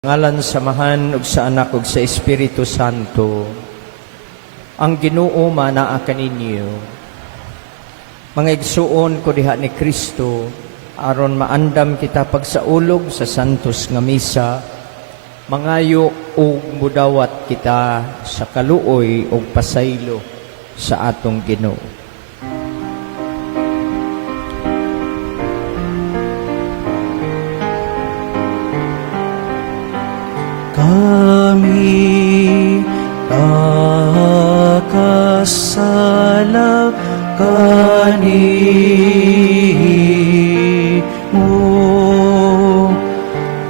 Ngalan samahan ug sa Anak ug sa Espiritu Santo. Ang Ginoo manaa kaninyo. Mga igsuon ko diha ni Kristo aron maandam kita pagsaulog sa santos nga misa, mangayo ug mudawat kita sa kaluoy ug pasaylo sa atong Ginoo. Kami kakasala kanimo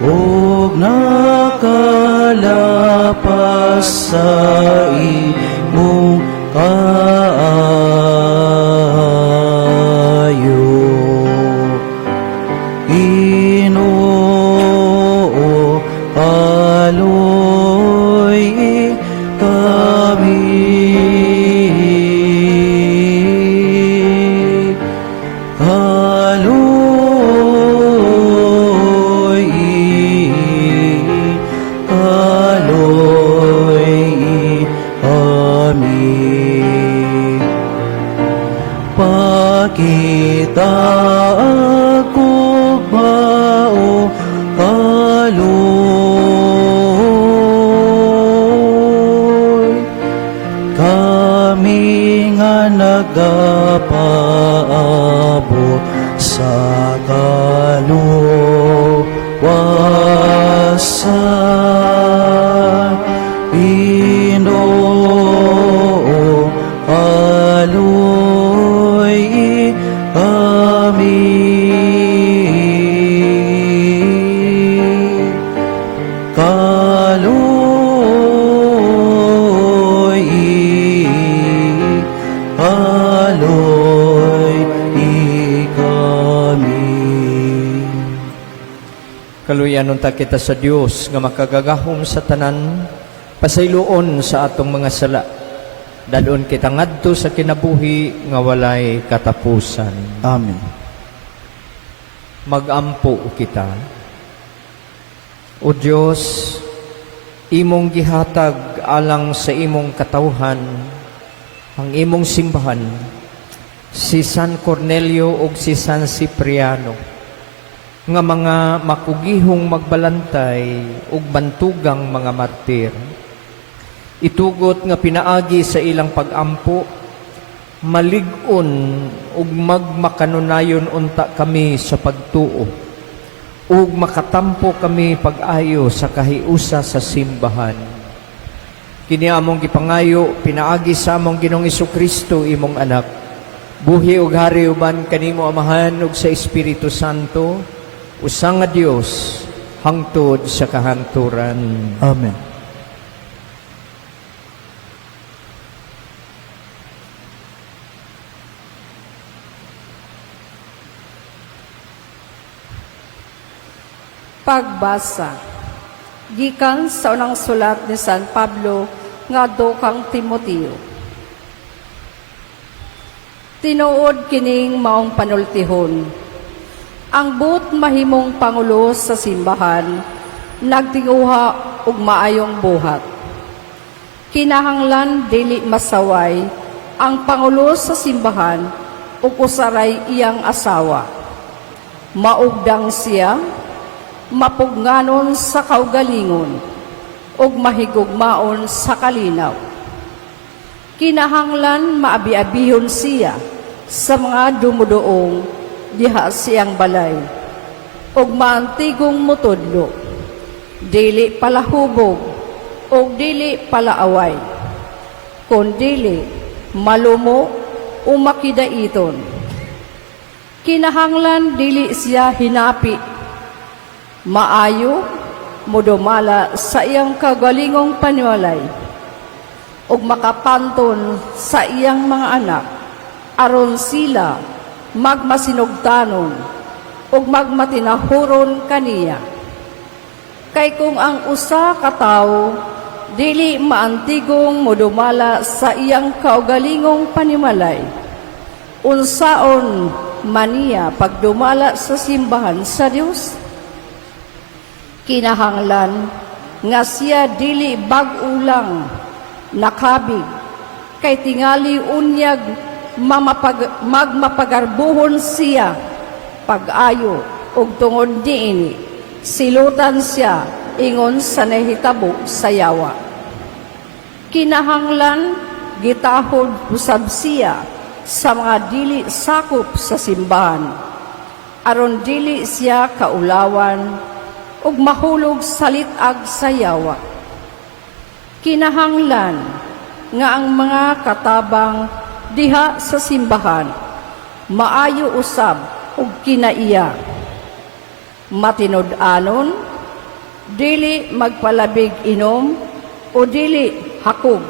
ug nakalapas sa imong kaayo. Ginoo Kaloy kami, kaloy kami. Pakita ako bao kaloy, kami nga nagapaabot sa kaluwasan. Ginoo Kaloy kami, kaloy kami. Kaluyan unta kita sa Dios nga makagagahom sa tanan, pasayloon sa atong mga sala. Dadon kita ngadto sa kinabuhi nga walay katapusan. Amen. Magampo kita. O Dios, imong gihatag alang sa imong katawhan ang imong simbahan, si San Cornelio ug si San Cipriano, nga mga makugihong magbalantay ug bantugang mga martir. Itugot nga pinaagi sa ilang pagampo, malig-on ug magmakanunayon unta kami sa pagtuo, ug makatampo kami pag-ayo sa kahiusa sa simbahan. Kini among gipangayo pinaagi sa among Ginoong Jesucristo imong anak, buhi ug hari uban kanimo Amahan ug sa Espiritu Santo, usa nga Dios hangtod sa kahanturan. Amen. Pagbasa gikan sa unang sulat ni San Pablo ngadto kang Timoteo. Tinuod kining maong panultihon. Ang but mahimong pangulo sa simbahan, nagtinguha og maayong buhat. Kinahanglan dili masaway ang pangulo sa simbahan ug usaray iyang asawa. Maugdang siya, mapugnanon sa kaugalingon, ug mahigugmaon sa kalinaw. Kinahanglan maabi-abihon siya sa mga dumudoong diha siyang balay, ug maantigong mutudlo, dili palahubog, ug dili palaaway, kundili malumo o makidaiton. Kinahanglan dili siya hinapi, maayo, mudumala sa iyang kagalingong panimalay, ug makapanton sa iyang mga anak, aron sila magmasinugtanon ug magmatinahuron kaniya. Kay kung ang usa ka tawo dili maantigong mudumala sa iyang kaugalingong panimalay, unsaon maniya pagdumala sa simbahan sa Dios? Kinahanglan nga siya dili bag-ulang nakabig, kay tingali unyag magmapagarbuhon siya pag-ayo ug tungod niini silutan siya ingon sa nahitabo sa yawa. Kinahanglan gitahod usab siya sa mga dili sakop sa simbahan aron dili siya kaulawan ug mahulog sa litag sa yawa. Kinahanglan nga ang mga katabang diha sa simbahan maayo usab ug kinaiya, matinud-anon, dili magpalabig inom o dili hakog.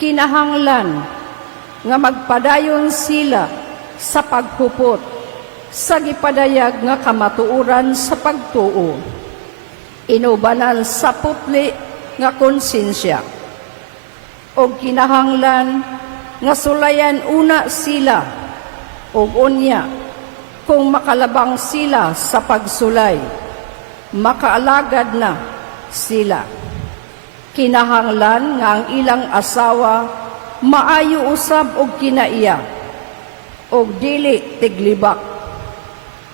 Kinahanglan nga magpadayon sila sa paghupot sa gipadayag nga kamatuoran sa pagtuo, inubanan sa putli nga konsensya, o kinahanglan nga sulayan una sila o unya kung makalabang sila sa pagsulay, makaalagad na sila. Kinahanglan nga ang ilang asawa maayo usab og kinaiya og dili tiglibak,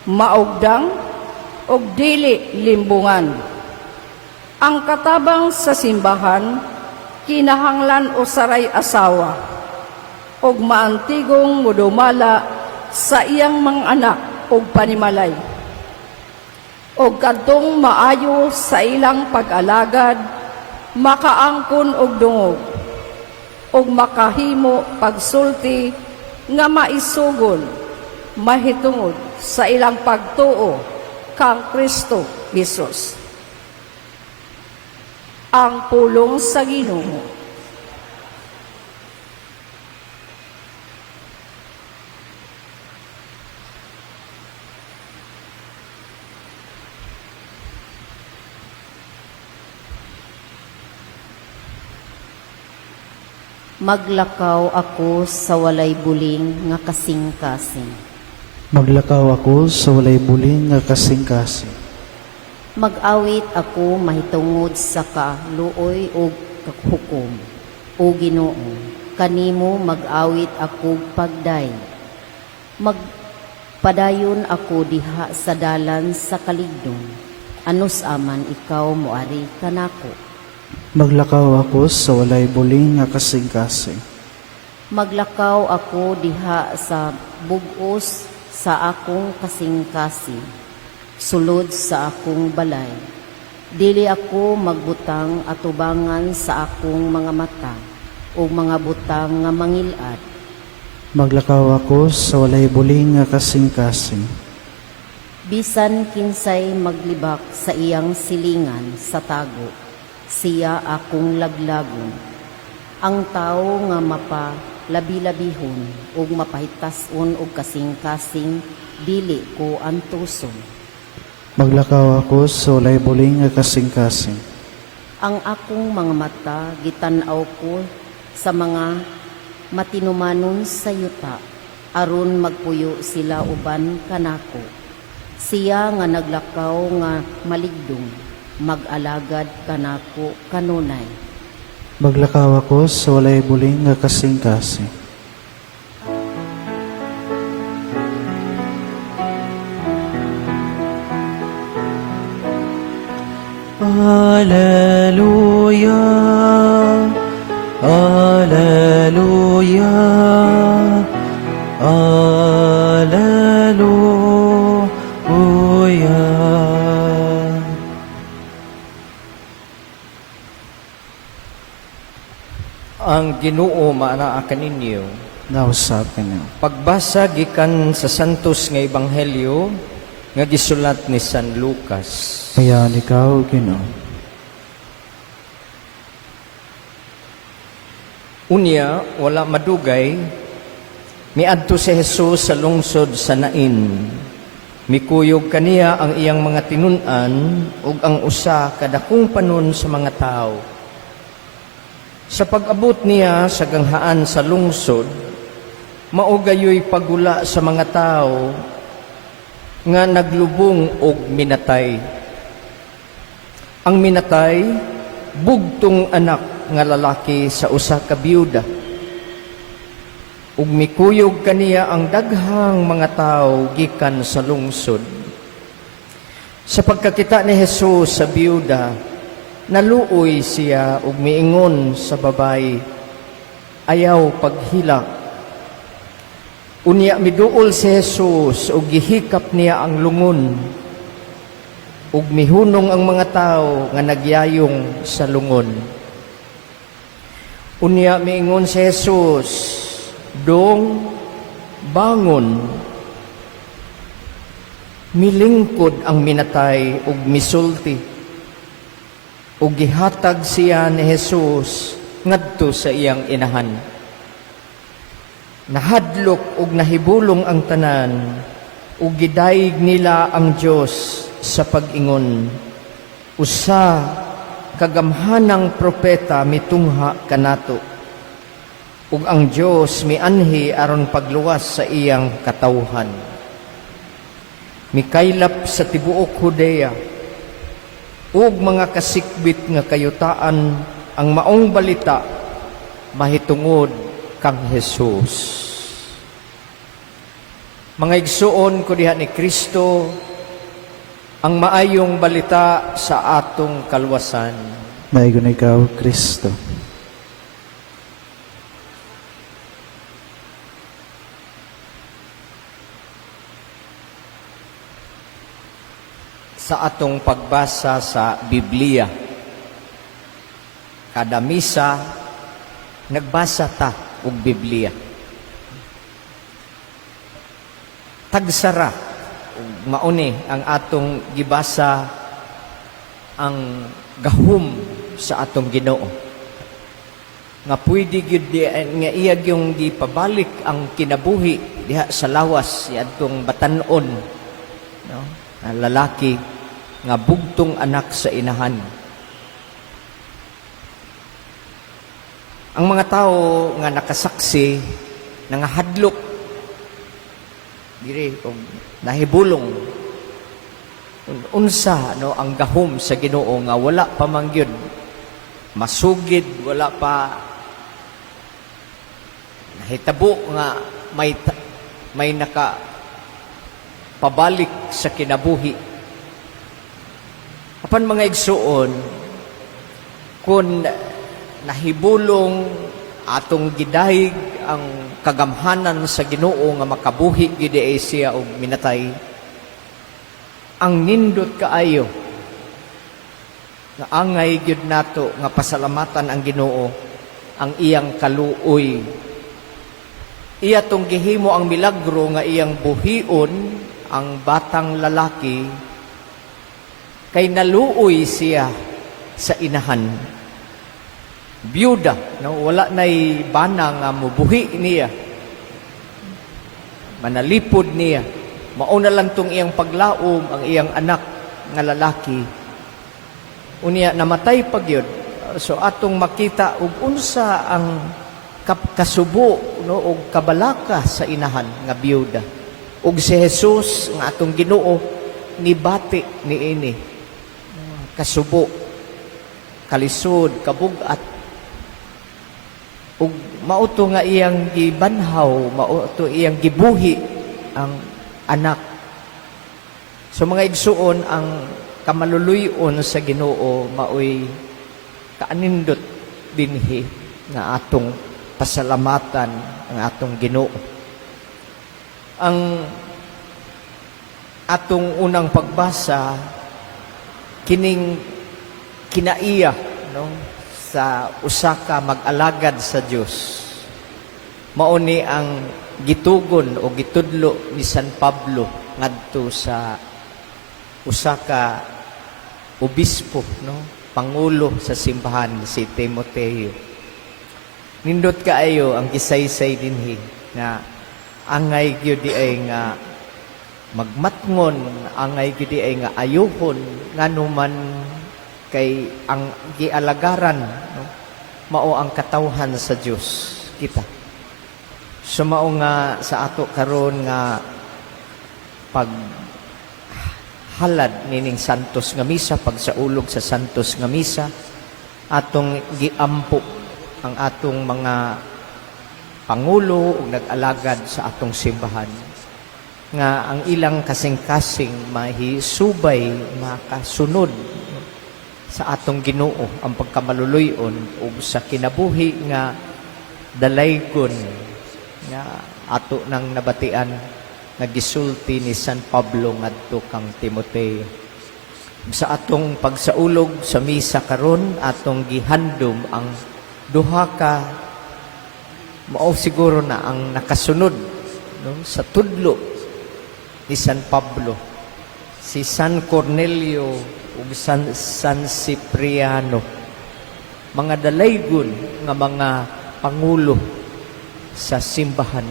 maugdang og dili limbungan. Ang katabang sa simbahan kinahanglan usaray asawa og maantigong mudumala sa iyang mga anak og panimalay, og kadtong maayo sa ilang pag-alagad, makaangkon og dungog, og makahimo pagsulti nga maisugon mahitungod sa ilang pagtuo kang Kristo Jesus. Ang pulong sa Ginoo. Maglakaw ako sa walay buling nga kasing-kasing. Maglakaw ako sa walay buling nga kasing-kasing. Mag-awit ako mahitungod sa kaluoy o hukom. O Ginoo, kanimo mag-awit ako pagday. Magpadayon ako diha sa dalan sa kaligdong. Anus aman ikaw moari kanako. Maglakaw ako sa walay buling nga kasing-kasing. Maglakaw ako diha sa bugos sa akong kasing-kasing, sulod sa akong balay. Dili ako magbutang atubangan sa akong mga mata o mga butang nga mangilad. Maglakaw ako sa walay buling nga kasing-kasing. Bisan kinsay maglibak sa iyang silingan sa tago, siya akong laglagon. Ang tao nga mapalabi-labihon ug mapahitason og kasing-kasing, dili ko antuson. Maglakaw ako sa walay buling nga kasing-kasing. Ang akong mga mata gitan-aw ko sa mga matinumanon sa yuta, aron magpuyo sila uban kanako. Siya nga naglakaw nga maligdong, mag-alagad kanako kanunay. Maglakaw ako sa walay buling nga kasing-kasing. Alleluia, Alleluia, Alleluia. Ang Ginoo maanaa kaninyo. Nausap ka niyo. Pagbasa gikan sa santos nga ebanghelyo nga gisulat ni San Lucas. Kaya ikaw, Ginoo. Unya, wala madugay, miadto si Jesus sa lungsod sa Nain. Mikuyog kaniya ang iyang mga tinun-an ug ang usa kadakong panon sa mga tao. Sa pag-abot niya sa ganghaan sa lungsod, maugayoy pagula sa mga tao nga naglubong og minatay. Ang minatay bugtong anak nga lalaki sa usa ka biyuda. Ug mikuyog kaniya ang daghang mga tawo gikan sa lungsod. Sa pagkakita ni Jesus sa biyuda, naluoy siya ug miingon sa babayi, ayaw paghilak. Unya miduol si Jesus ug gihikap niya ang lungon. Ug mihunong ang mga tawo nga nagyayong sa lungon. Unya miingon si Jesus, dong bangon. Milingkod ang minatay ug misulti. Ug gihatag siya ni Jesus ngadto sa iyang inahan. Nahadlok ug nahibulong ang tanan ug gidayeg nila ang Dios sa pag-ingon. Usa kagamhanang propeta mitungha kanato. Ug ang Dios mianhi aron pagluwas sa iyang katawhan. Mikaylap sa tibuok Judea ug mga kasikbit nga kayutaan ang maong balita mahitungod kang Jesus. Mga igsuon ko diha ni Kristo, ang maayong balita sa atong kalwasan. Maigon ikaw, Kristo. Sa atong pagbasa sa Biblia, kada misa, nagbasa ta og Biblia. Tagsara, mauni ang atong gibasa ang gahom sa atong Ginoo. Nga pwede gyud nga iyag yung gipabalik ang kinabuhi diha sa lawas atong batan-on, no? Ang lalaki nga bugtong anak sa inahan. Ang mga tao nga nakasaksi, nangahadlok, diri og nahibulong unsa no ang gahom sa Ginoo nga wala pa man gyud masugid, wala pa nahitabo nga may naka pabalik sa kinabuhi. Apan mga igsuon, kung nahibulong atong gidahig ang kagamhanan sa Ginoo nga makabuhi gyud siya og minatay, ang nindot kaayo nga angay gyud nato nga pasalamatan ang Ginoo ang iyang kaluoy. Iya tong gihimo ang milagro nga iyang buhion ang batang lalaki kay naluoy siya sa inahan. Biyuda, no? Wala na'y bana nga mubuhi niya. Manalipod niya. Mauna lang tong iyang paglaom ang iyang anak nga lalaki. Unya namatay pagyud. So atong makita ug unsa ang kasubo, no, og kabalaka sa inahan nga biyuda. Ug si Jesus nga atong Ginoo nibati niini. Kasubo, kalisod, kabugat. Ug mauto nga iyang gibanhaw, mauto iyang gibuhi ang anak. So mga igsuon, ang kamaluluyon sa Ginoo maoy kaanindot dinhi nga atong pasalamatan ang atong Ginoo. Ang atong unang pagbasa kining kinaiya, no, sa usa ka mag-alagad sa Dios. Mao ni ang gitugon o gitudlo ni San Pablo ngadto sa usa ka obispo, no, pangulo sa simbahan si Timoteo. Nindot kaayo ang gisaysay dinhi nga angay gyud ay nga magmatngon, angay gyud ay nga ayuhon nganuman kay ang gialagaran, no, mao ang katawhan sa Dios kita. So mao nga sa ato karon nga pag halad nining Santos nga Misa, pagsaulog sa Santos nga Misa, atong giampo ang atong mga pangulo ug nag-alagad sa atong simbahan nga ang ilang kasing-kasing mahisubay makasunod sa atong Ginoo ang pagkamaluluyon ug sa kinabuhi nga dalaygon nga ato nang nabatian nga gisulti ni San Pablo ngadto kang Timoteo. Sa atong pagsaulog sa misa karon atong gihandom ang duha ka mao siguro na ang nakasunod no, sa tudlo ni San Pablo, si San Cornelio ug San Cipriano, mga dalaygon nga mga pangulo sa simbahan.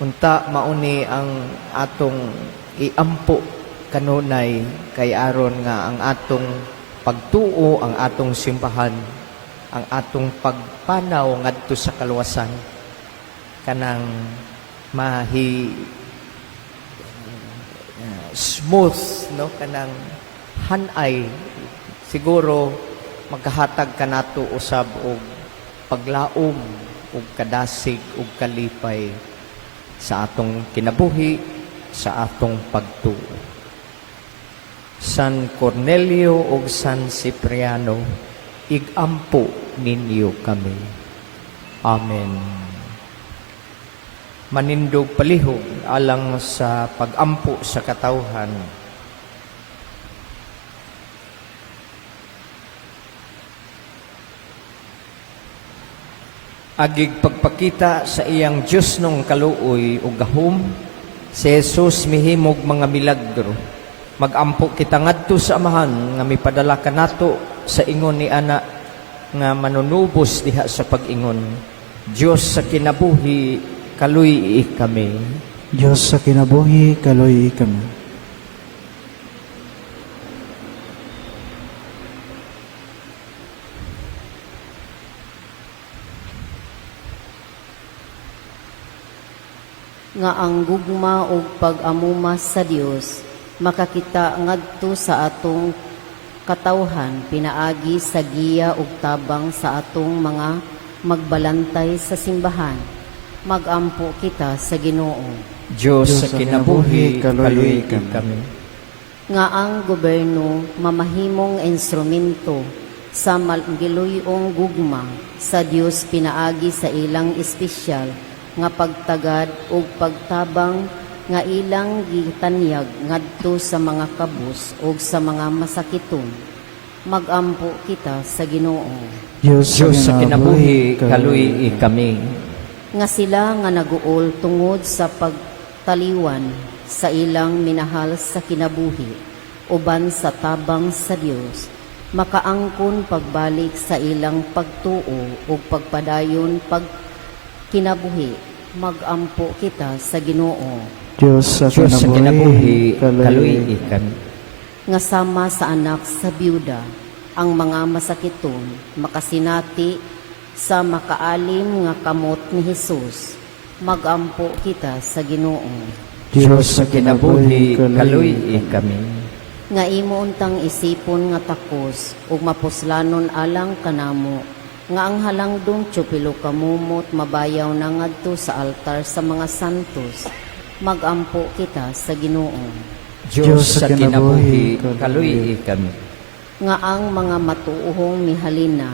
Unta mauni ang atong iampo kanunay kay aron nga ang atong pagtuo, ang atong simbahan, ang atong pagpanaw ngadto sa kaluwasan kanang smooth no, kanang hanay, siguro magkahatag kanato usab og paglaom ug kadasig ug kalipay sa atong kinabuhi, sa atong pagtuo. San Cornelio ug San Cipriano, igampo ninyo kami. Amen. Manindog palihog alang sa pagampo sa katawhan. Agig pagpakita sa iyang Diyos nung kaluoy ug gahom, si Jesus mihimog mga milagro. Magampo kita ngadto sa amahan nga mipadala kanato sa ingon ni ana nga manunubos diha sa pag-ingon. Diyos sa kinabuhi, kaluy kami. Diyos sa kinabuhi, kaluy kami. Nga ang gugma ug pag-amuma sa Dios makakita ngadto sa atong katawhan pinaagi sa giya ug tabang sa atong mga magbalantay sa simbahan. Magampo kita sa Ginoo. Diyos sa kinabuhi, kaluy kami. Nga ang gobyerno mamahimong instrumento sa malgiluyong gugma sa Dios pinaagi sa ilang espesyal nga pagtagad ug pagtabang nga ilang gitanyag ngadto sa mga kabus ug sa mga masakiton. Magampo kita sa Ginoo. Diyos sa kinabuhi, kaluy kami. Nga sila nga naguol tungod sa pagtaliwan sa ilang minahal sa kinabuhi uban sa tabang sa Dios, makaangkon pagbalik sa ilang pagtuo ug pagpadayon kinabuhi. Magampo kita sa Ginoo. Diyos sa kinabuhi, kaluy kami. Nga sama sa anak sa byuda, ang mga masakiton makasinati sa makaalim nga kamot ni Jesus. Magampo kita sa Ginoo. Diyos sa kinabuhi, kaluy kami. Nga imo untang isipon nga takos ug mapuslanon alang kanamo, nga ang halangdong tsupilo kamumot mabayaw na ngadto sa altar sa mga santos. Magampo kita sa Ginoo. Diyos sa kinabuhi, kaluy kami. Nga ang mga matuohong mihalina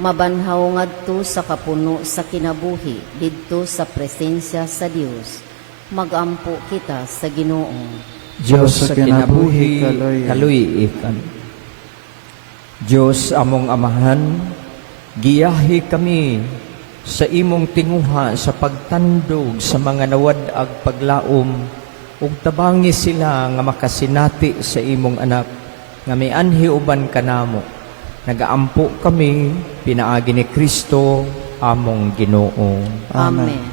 mabanhaw ngadto sa kapuno sa kinabuhi didto sa presensya sa Dios. Magampo kita sa Ginoo. Diyos sa kinabuhi, kaluy kami. Diyos among amahan, giyahi kami sa imong tinguha sa pagtandog sa mga nawadag paglaom ug tabangi sila nga makasinati sa imong anak nga may anhi uban kanamo. Nagaampo kami pinaagi ni Kristo among Ginoo. Amen.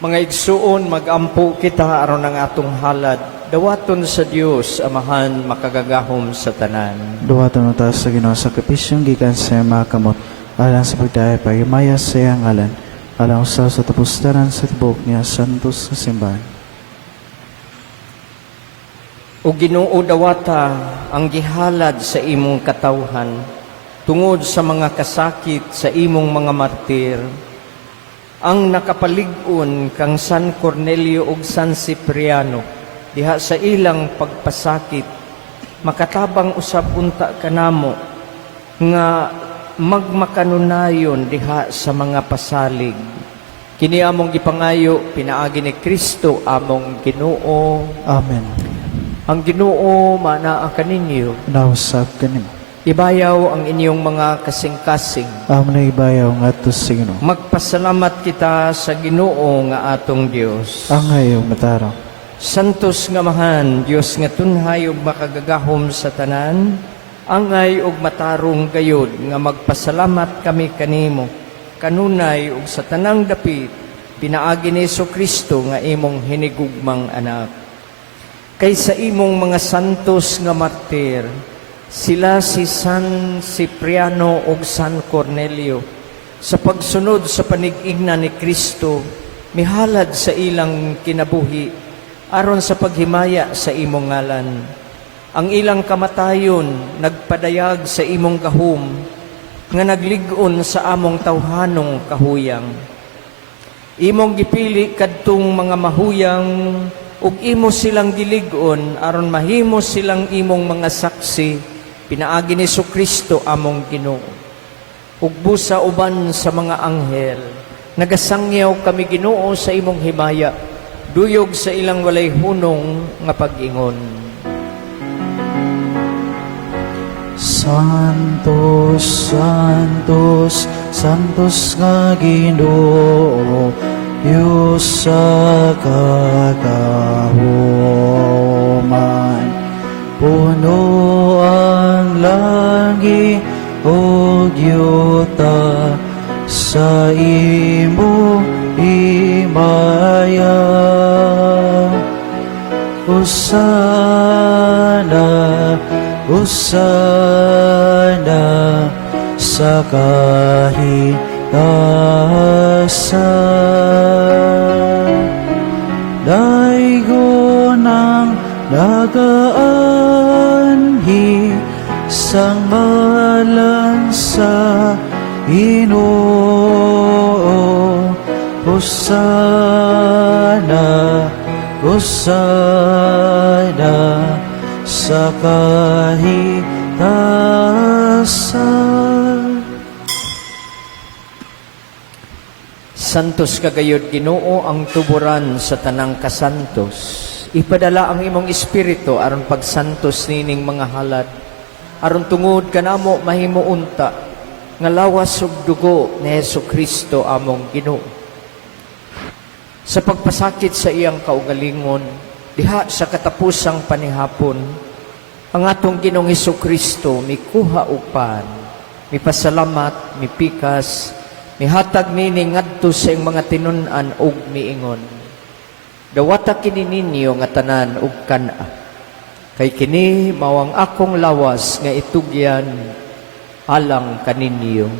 Mga igsuon, magampo kita aron ang atong halad. Dawaton sa Dios amahan makagagahom sa tanan. Duwaton na tayo sa Ginoo sa kapisyong gikan sa mga kamot. Alang sa pagdaya pagimaya sa iyang ngalan. Alang sa tapustaran sa tibok niya santos sa simbahan. O Ginoo dawata ang gihalad sa imong katawhan tungod sa mga kasakit sa imong mga martir, ang nakapalig-on kang San Cornelio ug San Cipriano diha sa ilang pagpasakit, makatabang usab unta kanamo nga magmakanunayon diha sa mga pasalig. Kini among gipangayo pinaagi ni Kristo among Ginoo. Amen. Ang Ginoo manaa kaninyo. Nausap kanimo. Ibayaw ang inyong mga kasing-kasing. Amo na ibayaw nga to sa Ginoo. Magpasalamat kita sa Ginoo nga atong Dios. Ang ngayong matarong. Santos nga mahan, Dios nga tunhay ug makagagahom sa tanan, angay ug matarong gayud nga magpasalamat kami kanimo. Kanunay ug sa tanang dapit, pinaagi ni Kristo nga imong hinigugmang anak. Kay sa imong mga santos nga martir, sila si San Cipriano ug San Cornelio, sa pagsunod sa panig-ingna ni Kristo, mihalad sa ilang kinabuhi, aron sa paghimaya sa imong ngalan. Ang ilang kamatayon nagpadayag sa imong gahom, nga naglig-on sa among tawhanong kahuyang. Imong gipili kadtong mga mahuyang, ug imo silang gilig-on aron mahimo silang imong mga saksi, pinaagi ni Kristo among Ginoo. Ug busa uban sa mga anghel, nagasangyaw kami Ginoo sa imong himaya, duyog sa ilang walay hunong nga pag-ingon. Santos, Santos, Santos nga Ginoo, Diyos sa kakahuman. Puno ang langit o yuta sa imo himaya. Hosana, Hosana sa kahitasan. Daigo ng nagaanhi sang malan sa Ginoo. Hosana, Hosana sa kahitasan. Santos kagayod Ginoo ang tuburan sa tanang kasantos. Ipadala ang imong espiritu aron pagsantos nining mga halad, aron tungod kanamo mahimo unta nga lawas ug dugo ni Kristo among Ginoo. Sa pagpasakit sa iyang kaugalingon, diha sa katapusang panihapon, ang atong Ginoong Kristo mikuha upan, mipasalamat, mipikas, mihatag nini ngadto sa iyang mga tinun-an ug miingon. Dawata kini ninyo nga tanan ug kana. Kay kini mawang akong lawas nga itugyan alang kaninyo.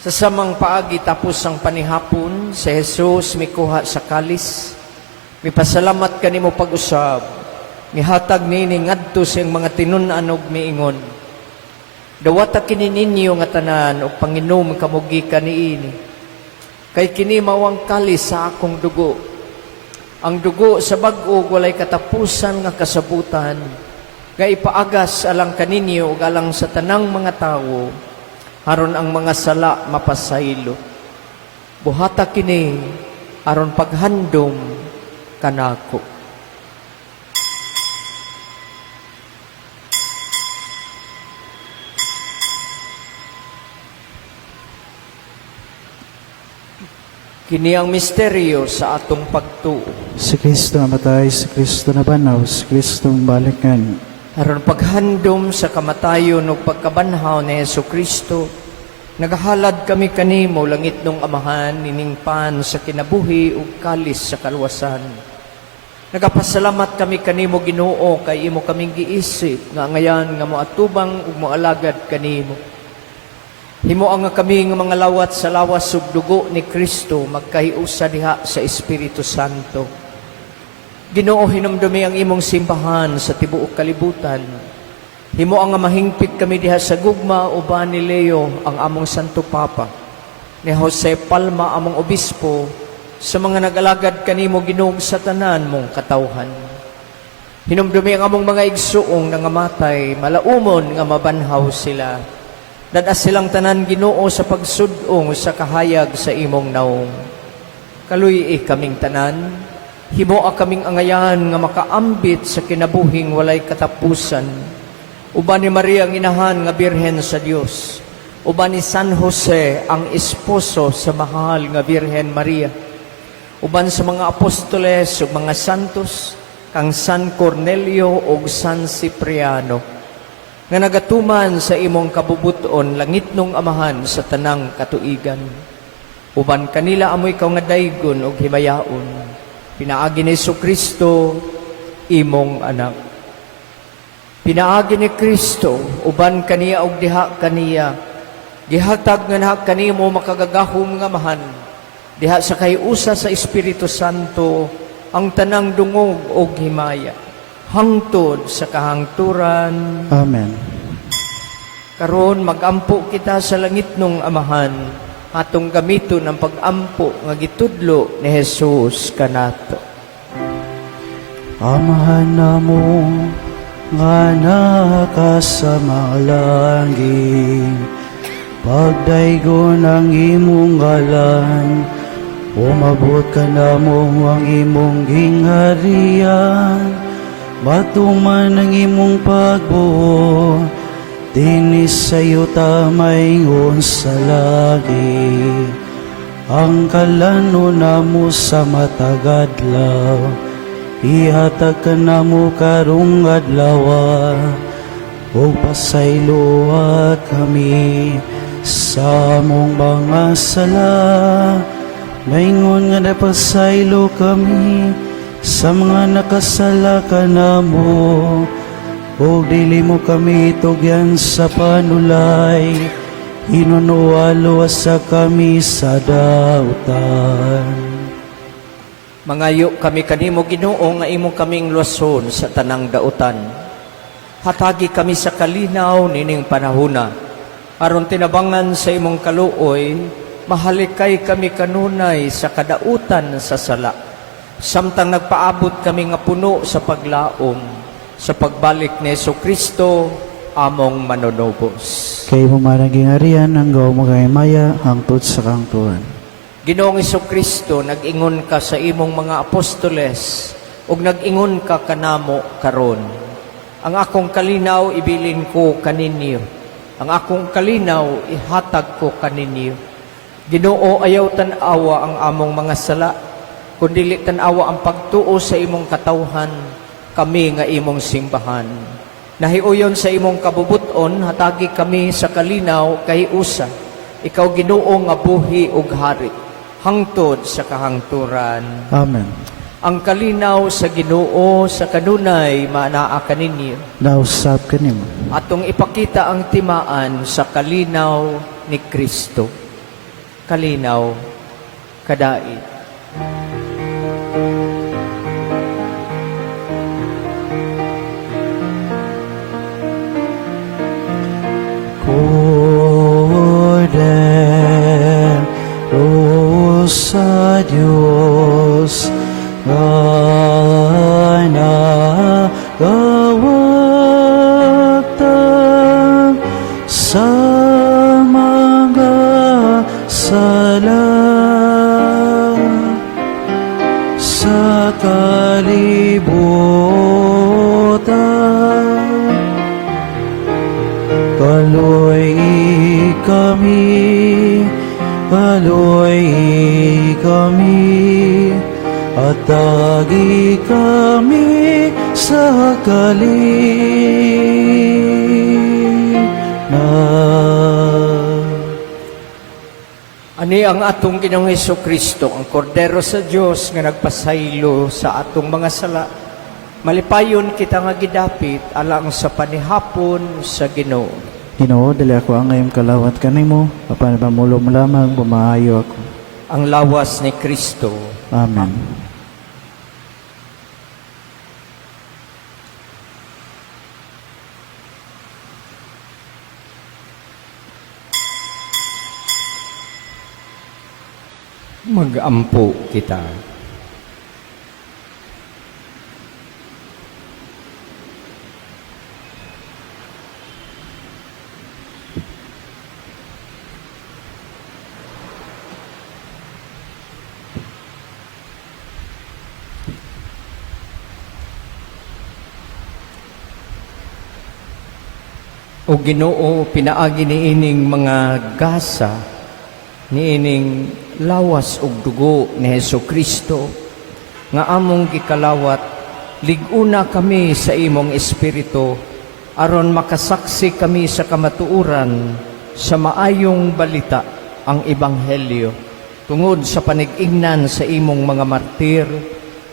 Sa samang paagi tapos ang panihapon, si Jesus mikuha sa kalis. Mipasalamat kanimo pag-usab. Mihatag nini ngadto siyang mga tinun-an ug miingon. Dawata kini ninyo nga tanan ug panginom kamugi kaniini. Kay kini mawang kalis sa akong dugo. Ang dugo sa bag-o walay katapusan nga kasabutan. Nga ipaagas alang kaninyo ug alang sa tanang mga tawo, aron ang mga sala mapasaylo. Buhata kini aron paghandom kanako. Kini ang misteryo sa atong pagtuo. Si Kristo namatay, si Kristo nabanaw, si Kristo balikan. Aron paghandom sa kamatayon ug pagkabanhaw ni Kristo, nagahalad kami kanimo langit nung amahan, niningpan sa kinabuhi ug kalis sa kalwasan. Nagapasalamat kami kanimo Ginoo kay imo kaming giisip nga ngayan nga moatubang ug moalagad kanimo. Himo ang nga kami nga mga lawat sa lawas ug dugo ni Kristo magkahiusa diha sa Espiritu Santo. Ginoo, hinumdumi ang imong simbahan sa tibuok kalibutan. Himo ang nga mahingpit kami diha sa gugma uban ni Leo ang among Santo Papa, ni Jose Palma among obispo, sa mga nag-alagad kanimo Ginoo sa tanan mong katawhan. Hinumdumi ang among mga igsuong nga matay, malaumon nga mabanhaw sila. Dadas silang tanan Ginoo sa pagsudong sa kahayag sa imong naong. Kaluy kaming tanan, himo kaming angayan nga makaambit sa kinabuhing walay katapusan. Uban ni Maria ang inahan nga Birhen sa Dios, uban ni San Jose ang esposo sa mahal nga Birhen Maria, uban sa mga apostoles ug mga santos, kang San Cornelio ug San Cipriano, nga nagatuman sa imong kabubuton langitnong amahan sa tanang katuigan. Uban kanila amoy ikaw nga daygon ug himayaon, pinaagi ni Jesucristo, imong anak. Pinaagi ni Kristo, uban kaniya ug diha kaniya, gihatag nga naha kanimo makagagahom nga mahan, diha sa kahiusa sa Espiritu Santo, ang tanang dungog ug himaya, hangtod sa kahangturan. Amen. Karon magampo kita sa langitnong amahan, atong gamiton ang pagampo nga gitudlo ni Jesus kanato. Amahan namo nga nakasama langit, pagdaygon ang imong ngalan, umabot ka namo ang imong gingharian, matuman ang imong pagbuo, tinis sayo tamayngon sa langit, ang kalano namo sa matagadlaw, ihatag ka namo karong adlaw, ug pasayloa kami sa among mga sala, maingon nga napasaylo kami sa mga nakasala ka namo, ug dili mo kami tugyan sa panulay, hinunualo sa kami sa dautan. Mangayo kami kanimo Ginoo nga imo kaming luwason sa tanang dautan. Hatagi kami sa kalinaw nining panahuna, aron tinabangan sa imong kaluoy, mahalikay kami kanunay sa kadautan sa sala. Samtang nagpaabot kami nga puno sa paglaom, sa pagbalik ni Jesucristo, among manunubos. Kay mo managing arian ang gaw mo kay maya hangtod sa kangtuan. Ginoong Jesucristo, nag-ingon ka sa imong mga apostoles, ug nag-ingon ka kanamo karon. Ang akong kalinaw ibilin ko kaninyo, ang akong kalinaw ihatag ko kaninyo. Ginoo, ayaw tan-awa ang among mga sala, kundi tan-awa ang pagtuo sa imong katawhan, kami nga imong simbahan. Nahiuyon sa imong kabubuton, hatagi kami sa kalinaw kay usa. Ikaw Ginoo nga buhi ug hari, hangtod sa kahangturan. Amen. Ang kalinaw sa Ginoo sa kanunay manaa kaninyo. Nausap ka nimo. Atong ipakita ang timaan sa kalinaw ni Kristo. Kalinaw, kadait. Cordero sa Diyos, nagawagtang sa mga sala, sa kalibutan, kaloy kami, at tagi kami sa kalina. Ani Kini ang atong Ginoong Hesukristo, ang kordero sa Dios nga nagpasaylo sa atong mga sala. Malipayon kita nga gidapit alang sa panihapon sa Ginoo. Ginoo, dali ako ang ngayong kalawat kanimo, apan pamulo mo lamang bumaayo ako. Ang lawas ni Kristo. Amen. Mag-ampo kita. O Ginoo, pinaagi niining mga gasa, niining lawas ug dugo ni Hesukristo, nga among gikalawat, liguna kami sa imong Espiritu, aron makasaksi kami sa kamatuuran sa maayong balita, ang Ebanghelyo, tungod sa panig-ingnan sa imong mga martir,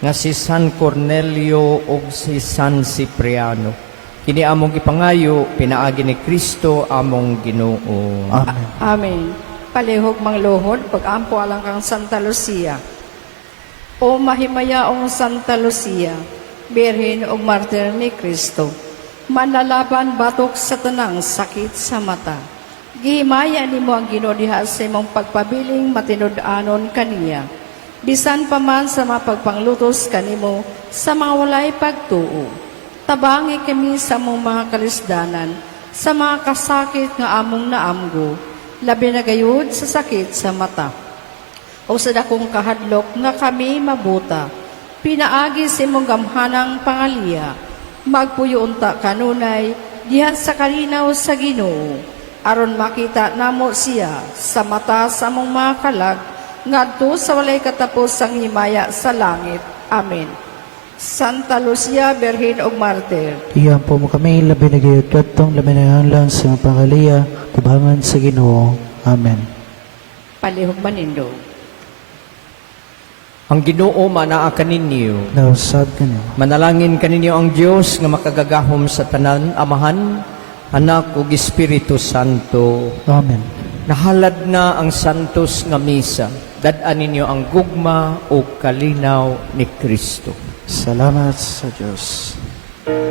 nga si San Cornelio ug si San Cipriano. Kini among ipangayo, pinaagi ni Kristo among Ginoo. Amen. Amen. Palihog mangluhod, pag-ampo alang kang Santa Lucia. O mahimayaong Santa Lucia, Birhen o Martir ni Kristo, manlalaban batok sa tanang sakit sa mata. Gihimaya nimo ang Ginoo diha sa imong pagpabiling matinud-anon kaniya. Bisan pa man sa mapagpanglutos kanimo sa mga walay pagtuo. Tabangi kami sa among mga kalisdanan, sa mga kasakit nga among naamgo, labi na gayud sa sakit sa mata. O sa dakong kahadlok nga kami mabuta, pinaagi sa imong gamhanang pangaliya, magpuyo unta kanunay, diha sa kalinaw sa Ginoo, aron makita namo siya sa mata sa among mga kalag, ngadto sa walay katapos ang himaya sa langit. Amen. Santa Lucia, Birhen o Martir, Iyan po mo kami, labi na gayot katong, labi na lang sa mga pangaliya, tubangan sa Ginoo. Amen. palihog manindo. Ang Ginoo manaa kaninyo. Nausab ka niyo. Manalangin kaninyo ang Dios nga makagagahom sa tanan, Amahan, Anak ug Espiritu Santo. Amen. Nahalad na ang santos nga misa. Dad-an ninyo ang gugma o kalinaw ni Kristo. Salamat sa Diyos.